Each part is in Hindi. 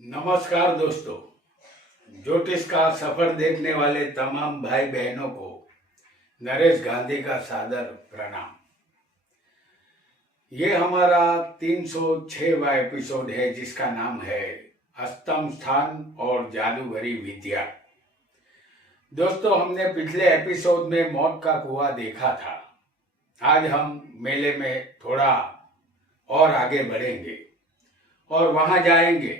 नमस्कार दोस्तों। ज्योतिष का सफर देखने वाले तमाम भाई बहनों को नरेश गांधी का सादर प्रणाम। ये हमारा 306वां एपिसोड है जिसका नाम है अष्टम स्थान और जादूगरी विद्या। दोस्तों, हमने पिछले एपिसोड में मौत का कुआं देखा था। आज हम मेले में थोड़ा और आगे बढ़ेंगे और वहां जाएंगे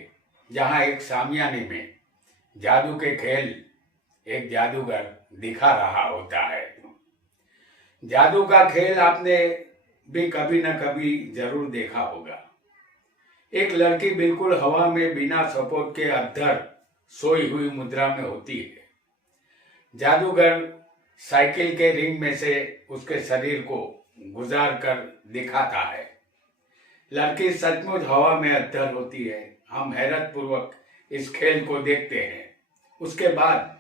जहां एक सामियाने में जादू के खेल एक जादूगर दिखा रहा होता है। जादू का खेल आपने भी कभी न कभी जरूर देखा होगा। एक लड़की बिल्कुल हवा में बिना सपोर्ट के अधर सोई हुई मुद्रा में होती है। जादूगर साइकिल के रिंग में से उसके शरीर को गुजार कर दिखाता है। लड़की सचमुच हवा में अधर होती है। हम हैरत पूर्वक इस खेल को देखते हैं। उसके बाद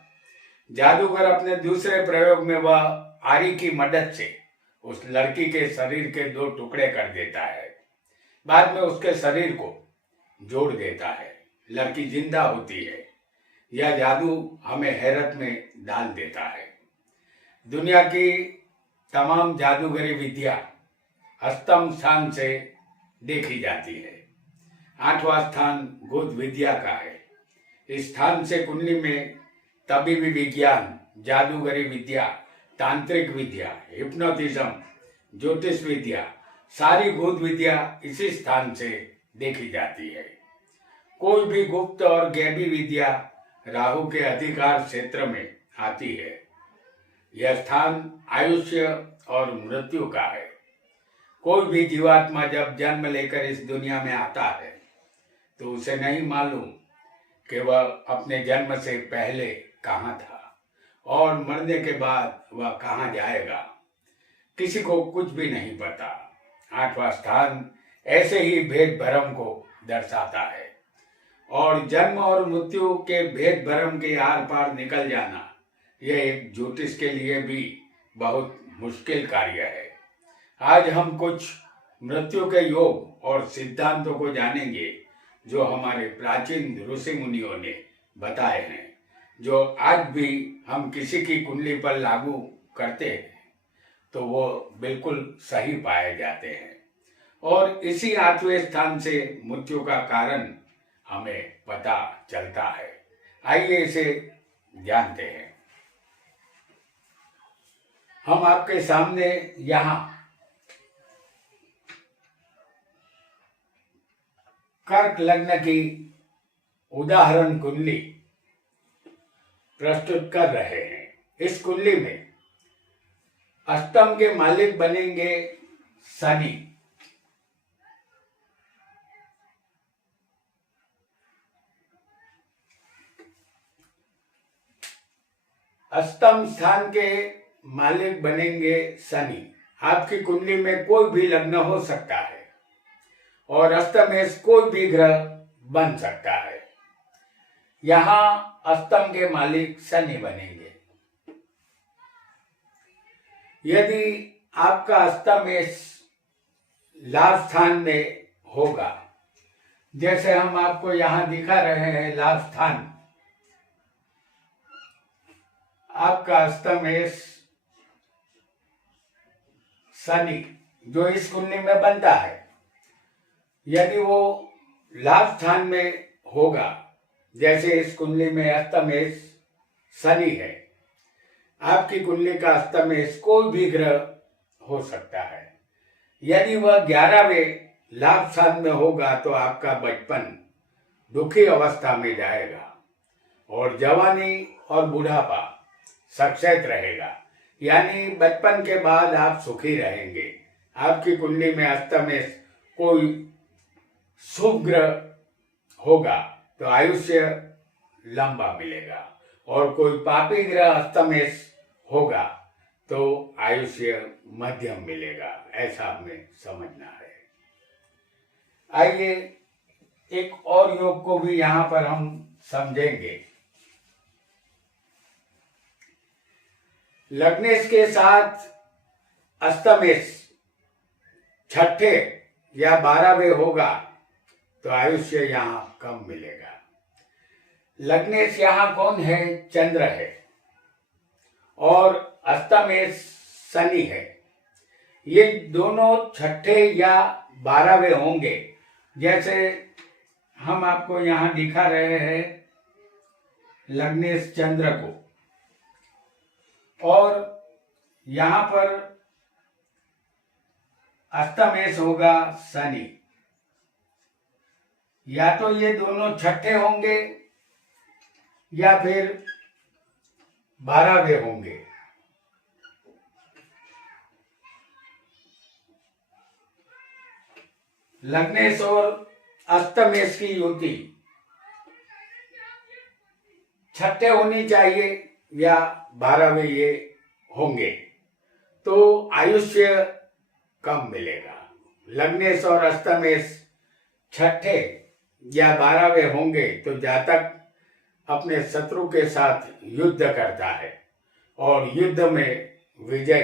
जादूगर अपने दूसरे प्रयोग में वह आरी की मदद से उस लड़की के शरीर के 2 टुकड़े कर देता है। बाद में उसके शरीर को जोड़ देता है। लड़की जिंदा होती है। यह जादू हमें हैरत में डाल देता है। दुनिया की तमाम जादूगरी विद्या अष्टम स्थान से देखी जाती है। 8वां स्थान गुप्त विद्या का है। इस स्थान से कुंडली में तबीबी विज्ञान, जादूगरी विद्या, तांत्रिक विद्या, हिप्नोटिज्म, ज्योतिष विद्या, सारी गुप्त विद्या इसी स्थान से देखी जाती है। कोई भी गुप्त और गैबी विद्या राहु के अधिकार क्षेत्र में आती है। यह स्थान आयुष्य और मृत्यु का है। कोई भी जीवात्मा जब जन्म लेकर इस दुनिया में आता है तो उसे नहीं मालूम कि वह अपने जन्म से पहले कहाँ था और मरने के बाद वह कहाँ जाएगा। किसी को कुछ भी नहीं पता। 8वां स्थान ऐसे ही भेद भरम को दर्शाता है और जन्म और मृत्यु के भेद भरम के आर पार निकल जाना यह एक ज्योतिष के लिए भी बहुत मुश्किल कार्य है। आज हम कुछ मृत्यु के योग और सिद्धांतों को जानेंगे जो हमारे प्राचीन ऋषि मुनियों ने बताए हैं, जो आज भी हम किसी की कुंडली पर लागू करते हैं तो वो बिल्कुल सही पाए जाते हैं और इसी 8वें स्थान से मृत्यु का कारण हमें पता चलता है। आइए इसे जानते हैं। हम आपके सामने यहाँ कर्क लग्न की उदाहरण कुंडली प्रस्तुत कर रहे हैं। इस कुंडली में अष्टम के मालिक बनेंगे शनि। अष्टम स्थान के मालिक बनेंगे शनि। आपकी कुंडली में कोई भी लग्न हो सकता है और अष्टम में कोई भी ग्रह बन सकता है। यहां अष्टम के मालिक शनि बनेंगे। यदि आपका अष्टम लाभ स्थान में होगा, जैसे हम आपको यहां दिखा रहे हैं लाभ स्थान, आपका अष्टम शनि जो इस कुंडली में बनता है, यदि वो लाभ स्थान में होगा, जैसे इस कुंडली में अष्टमेश शनि है, आपकी कुंडली का अष्टमेश कोई भी ग्रह हो सकता है। यदि वह 11वें लाभ स्थान में होगा तो आपका बचपन दुखी अवस्था में जाएगा और जवानी और बुढ़ापा सक्षेत्र रहेगा, यानी बचपन के बाद आप सुखी रहेंगे। आपकी कुंडली में अष्टमेश कोई शुभ ग्रह होगा तो आयुष्य लंबा मिलेगा और कोई पापी ग्रह अष्टमेश होगा तो आयुष्य मध्यम मिलेगा। ऐसा हमें समझना है। आइए एक और योग को भी यहाँ पर हम समझेंगे। लग्नेश के साथ अष्टमेश 6ठे या 12वें होगा तो आयुष्य यहाँ कम मिलेगा। लग्नेश यहाँ कौन है? चंद्र है और अष्टमेश शनि है। ये दोनों छठे या 12वें होंगे। जैसे हम आपको यहाँ दिखा रहे हैं लग्नेश चंद्र को, और यहाँ पर अष्टमेश होगा शनि। या तो ये दोनों छठे होंगे या फिर 12वें होंगे। लग्नेश और अष्टमेश की युति छठे होनी चाहिए या 12वें ये होंगे तो आयुष्य कम मिलेगा। लग्नेश और अष्टमेश छठे या 12वें होंगे तो जातक अपने शत्रु के साथ युद्ध करता है और युद्ध में विजय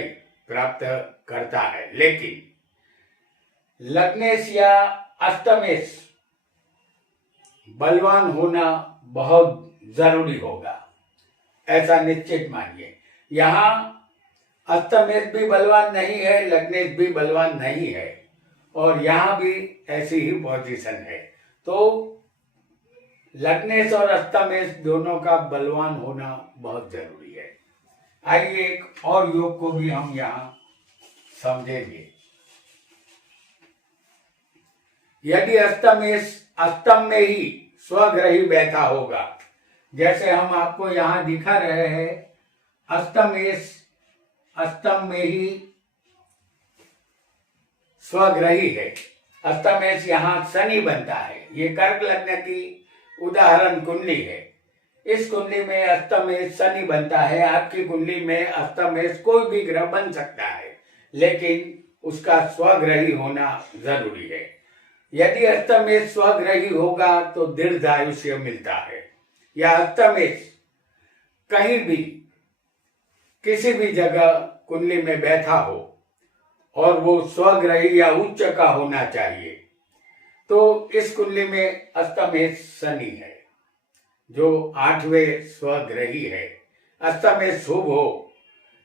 प्राप्त करता है। लेकिन लग्नेश या अष्टमेश बलवान होना बहुत जरूरी होगा, ऐसा निश्चित मानिए। यहाँ अष्टमेश भी बलवान नहीं है, लग्नेश भी बलवान नहीं है, और यहाँ भी ऐसी ही पोजीशन है। तो लग्नेश और अष्टमेश दोनों का बलवान होना बहुत जरूरी है। आइए एक और योग को भी हम यहाँ समझेंगे। यदि अष्टमेश अष्टम में ही स्वग्रही बैठा होगा, जैसे हम आपको यहाँ दिखा रहे हैं, अष्टमेश अष्टम में ही स्वग्रही है। अष्टमेश यहाँ शनि बनता है। ये कर्क लग्न की उदाहरण कुंडली है। इस कुंडली में अष्टमेश शनि बनता है। आपकी कुंडली में अष्टमेश कोई भी ग्रह बन सकता है, लेकिन उसका स्वग्रही होना जरूरी है। यदि अष्टमेश स्वग्रही होगा तो दीर्घायुष्य मिलता है। या अष्टमेश कहीं भी किसी भी जगह कुंडली में बैठा हो और वो स्वग्रही या उच्च का होना चाहिए, तो इस कुंडली में अष्टमेश शनि है जो 8वें स्वग्रही है। अष्टमेश शुभ हो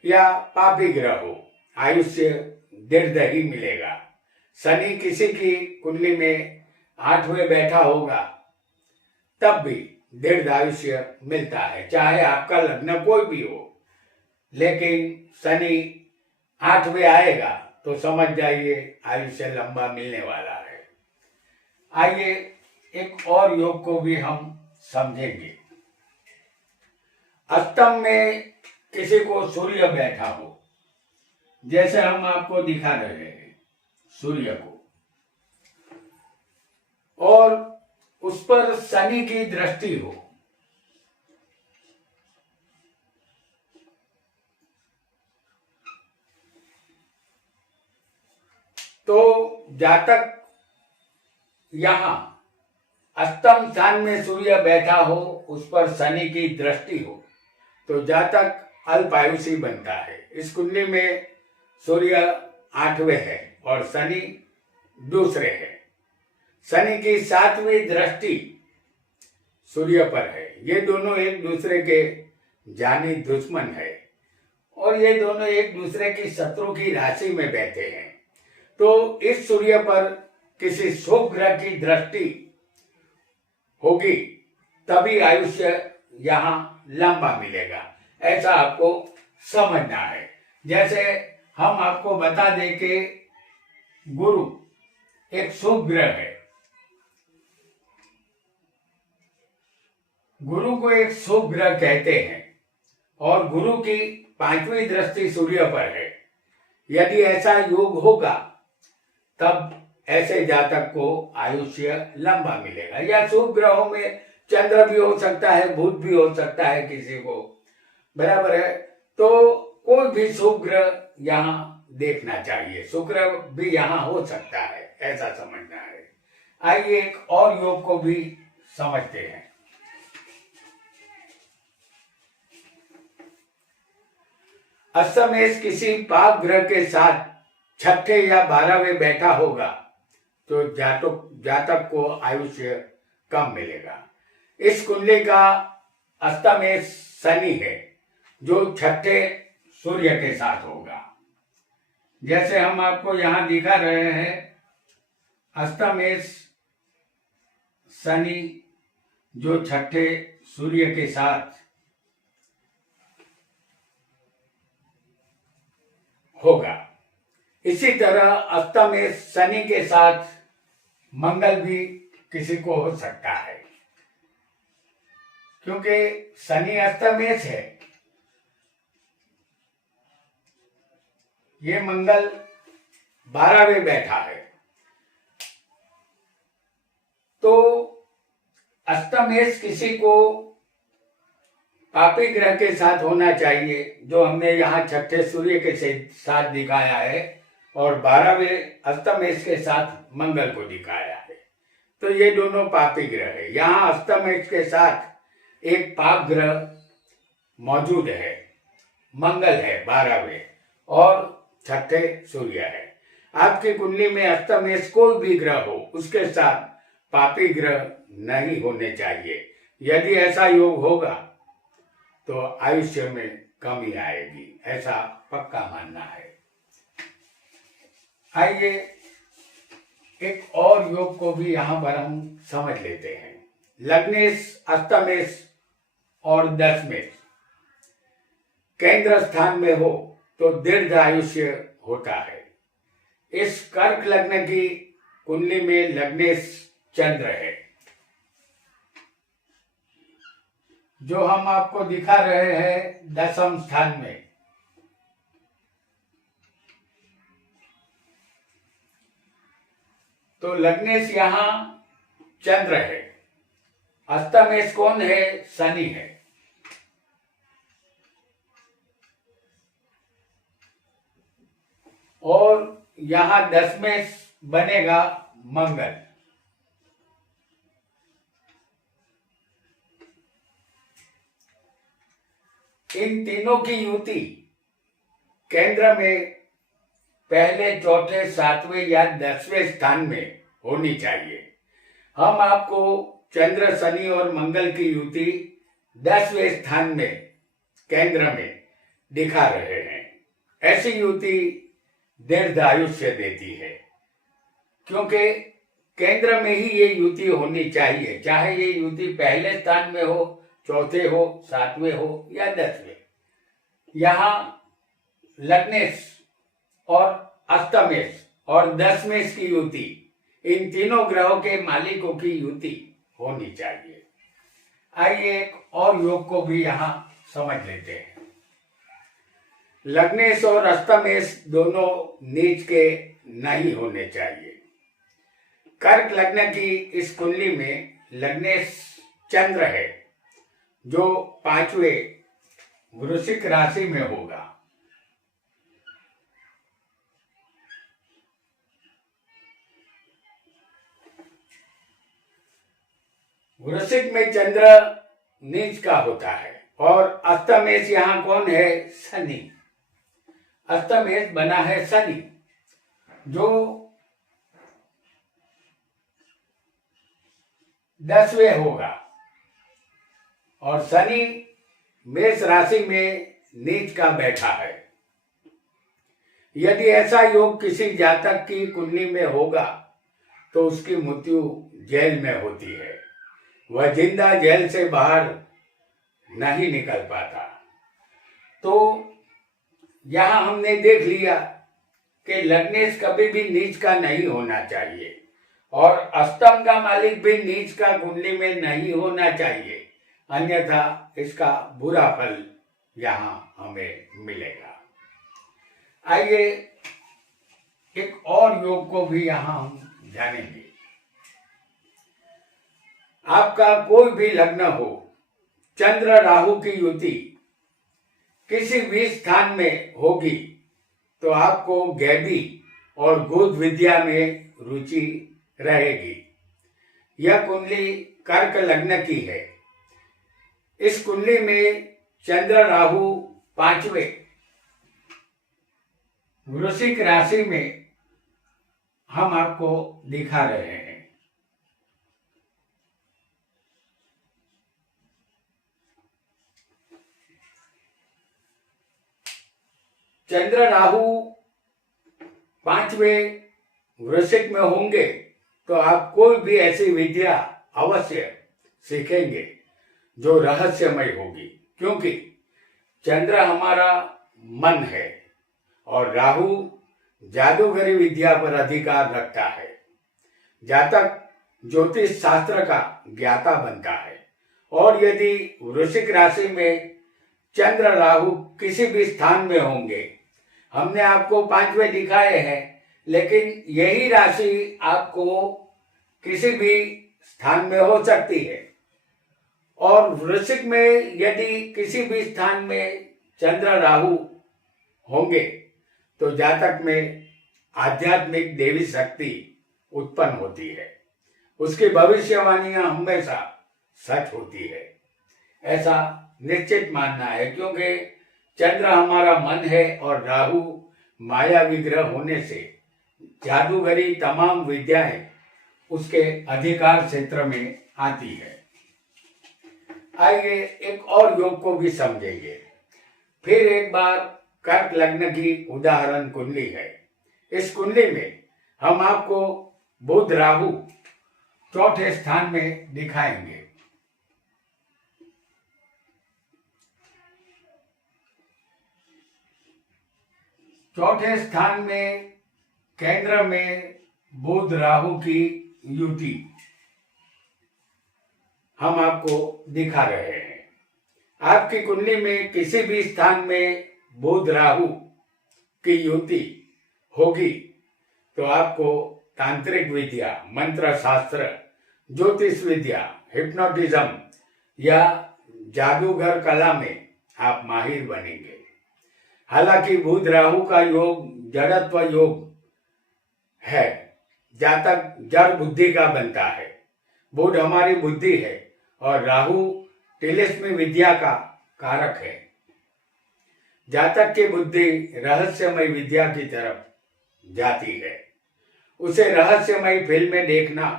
या पापी ग्रह हो, आयुष्य दीर्घ ही मिलेगा। शनि किसी की कुंडली में 8वें बैठा होगा तब भी दीर्घ आयुष्य मिलता है, चाहे आपका लग्न कोई भी हो। लेकिन शनि 8वें आएगा तो समझ जाइए आयुष्य लंबा मिलने वाला है। आइए एक और योग को भी हम समझेंगे। अष्टम में किसी को सूर्य बैठा हो, जैसे हम आपको दिखा रहे हैं सूर्य को, और उस पर शनि की दृष्टि हो, तो जातक यहाँ अष्टम स्थान में सूर्य बैठा हो, उस पर शनि की दृष्टि हो, तो जातक अल्पायुषी बनता है। इस कुंडली में सूर्य 8वें है और शनि दूसरे है। शनि की 7वीं दृष्टि सूर्य पर है। ये दोनों एक दूसरे के जानी दुश्मन है और ये दोनों एक दूसरे की शत्रु की राशि में बैठे हैं। तो इस सूर्य पर किसी शुभ ग्रह की दृष्टि होगी तभी आयुष्य यहाँ लंबा मिलेगा, ऐसा आपको समझना है। जैसे हम आपको बता दें कि गुरु एक शुभ ग्रह है। गुरु को एक शुभ ग्रह कहते हैं और गुरु की 5वीं दृष्टि सूर्य पर है। यदि ऐसा योग होगा तब ऐसे जातक को आयुष्य लंबा मिलेगा। या शुभ ग्रहों में चंद्र भी हो सकता है, बुध भी हो सकता है किसी को, बराबर है। तो कोई भी शुभ ग्रह यहाँ देखना चाहिए। शुक्र भी यहाँ हो सकता है, ऐसा समझना है। आइए एक और योग को भी समझते हैं। अष्टमेश किसी पाप ग्रह के साथ 6ठे या 12वें बैठा होगा तो जातक को आयुष्य कम मिलेगा। इस कुंडली का अष्टमेश शनि है जो छठे सूर्य के साथ होगा। जैसे हम आपको यहां दिखा रहे हैं, अष्टमेश शनि जो छठे सूर्य के साथ होगा। इसी तरह अष्टमेश शनि के साथ मंगल भी किसी को हो सकता है, क्योंकि शनि अष्टमेश है। ये मंगल 12वें बैठा है, तो अष्टमेश किसी को पापी ग्रह के साथ होना चाहिए, जो हमने यहाँ छठे सूर्य के साथ दिखाया है, और 12वें अष्टमेश के साथ मंगल को दिखाया है। तो ये दोनों पापी ग्रह है। यहाँ अष्टमेश के साथ एक पाप ग्रह मौजूद है, मंगल है 12वें और छठे सूर्य है। आपकी कुंडली में अष्टमेश कोई भी ग्रह हो, उसके साथ पापी ग्रह नहीं होने चाहिए। यदि ऐसा योग होगा तो आयुष्य में कमी आएगी, ऐसा पक्का मानना है। आइए एक और योग को भी यहां पर हम समझ लेते हैं। लग्नेश, अष्टमेश और दशमेश केंद्र स्थान में हो तो दीर्घ आयुष्य होता है। इस कर्क लग्न की कुंडली में लग्नेश चंद्र है, जो हम आपको दिखा रहे हैं 10वें स्थान में। तो लग्नेश यहां चंद्र है, अष्टमेश कौन है? शनि है। और यहां दशमेश बनेगा मंगल। इन तीनों की युति केंद्र में पहले, चौथे, 7वें या 10वें स्थान में होनी चाहिए। हम आपको चंद्र, शनि और मंगल की युति 10वें स्थान में केंद्र में दिखा रहे हैं। ऐसी युति दीर्घ आयुष्य देती है, क्योंकि केंद्र में ही ये युति होनी चाहिए, चाहे ये युति पहले स्थान में हो, चौथे हो, 7वें हो या 10वें। यहाँ लग्नेश और अष्टमेश और दशमेश की युति, इन तीनों ग्रहों के मालिकों की युति होनी चाहिए। आइए एक और योग को भी यहाँ समझ लेते हैं। लग्नेश और अष्टमेश दोनों नीच के नहीं होने चाहिए। कर्क लग्न की इस कुंडली में लग्नेश चंद्र है, जो 5वें वृश्चिक राशि में होगा। वृश्चिक में चंद्र नीच का होता है, और अष्टमेश यहाँ कौन है? शनि। अष्टमेश बना है शनि, जो 10वें होगा, और शनि मेष राशि में नीच का बैठा है। यदि ऐसा योग किसी जातक की कुंडली में होगा तो उसकी मृत्यु जेल में होती है, वह जिंदा जेल से बाहर नहीं निकल पाता। तो यहां हमने देख लिया कि लग्नेश कभी भी नीच का नहीं होना चाहिए, और अष्टम का मालिक भी नीच का कुंडली में नहीं होना चाहिए, अन्यथा इसका बुरा फल यहां हमें मिलेगा। आइए एक और योग को भी यहां हम जानेंगे। आपका कोई भी लग्न हो, चंद्र राहु की युति किसी भी स्थान में होगी तो आपको गैबी और गुद विद्या में रुचि रहेगी। यह कुंडली कर्क लग्न की है। इस कुंडली में चंद्र राहु 5वें वृश्चिक राशि में हम आपको दिखा रहे हैं। चंद्र राहु 5वें वृश्चिक में होंगे तो आप कोई भी ऐसी विद्या अवश्य सीखेंगे जो रहस्यमय होगी, क्योंकि चंद्र हमारा मन है और राहु जादूगरी विद्या पर अधिकार रखता है। जातक ज्योतिष शास्त्र का ज्ञाता बनता है। और यदि वृश्चिक राशि में चंद्र राहु किसी भी स्थान में होंगे, हमने आपको 5वें दिखाए हैं, लेकिन यही राशि आपको किसी भी स्थान में हो सकती है। और वृश्चिक में यदि किसी भी स्थान में चंद्र राहु होंगे तो जातक में आध्यात्मिक देवी शक्ति उत्पन्न होती है, उसकी भविष्यवाणियां हमेशा सच होती है, ऐसा निश्चित मानना है। क्योंकि चंद्र हमारा मन है और राहु माया विग्रह होने से जादूगरी तमाम विद्याएं उसके अधिकार क्षेत्र में आती है। आइए एक और योग को भी समझेंगे। फिर एक बार कर्क लग्न की उदाहरण कुंडली है। इस कुंडली में हम आपको बुध राहु 4थे स्थान में दिखाएंगे। चौथे स्थान में केंद्र में बुध राहु की युति हम आपको दिखा रहे हैं। आपकी कुंडली में किसी भी स्थान में बुध राहु की युति होगी तो आपको तांत्रिक विद्या, मंत्र शास्त्र, ज्योतिष विद्या, हिप्नोटिज्म या जादूगर कला में आप माहिर बनेंगे। हालांकि बुध राहु का योग जड़त्व योग है, जातक जड़ बुद्धि का बनता है। बुध हमारी बुद्धि है और राहु तिलिस्मी विद्या का कारक है। जातक की बुद्धि रहस्यमय विद्या की तरफ जाती है। उसे रहस्यमय फिल्में देखना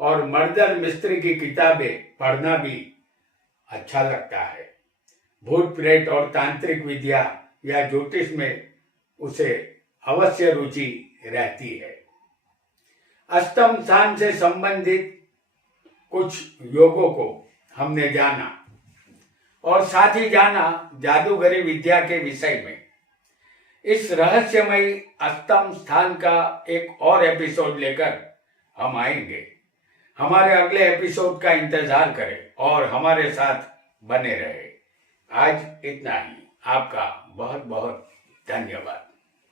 और मर्डर मिस्ट्री की किताबें पढ़ना भी अच्छा लगता है। भूत प्रेत और तांत्रिक विद्या या ज्योतिष में उसे अवश्य रुचि रहती है। अष्टम स्थान से संबंधित कुछ योगों को हमने जाना और साथ ही जाना जादूगरी विद्या के विषय में। इस रहस्यमय अष्टम स्थान का एक और एपिसोड लेकर हम आएंगे। हमारे अगले एपिसोड का इंतजार करें और हमारे साथ बने रहे। आज इतना ही। आपका बहुत बहुत धन्यवाद।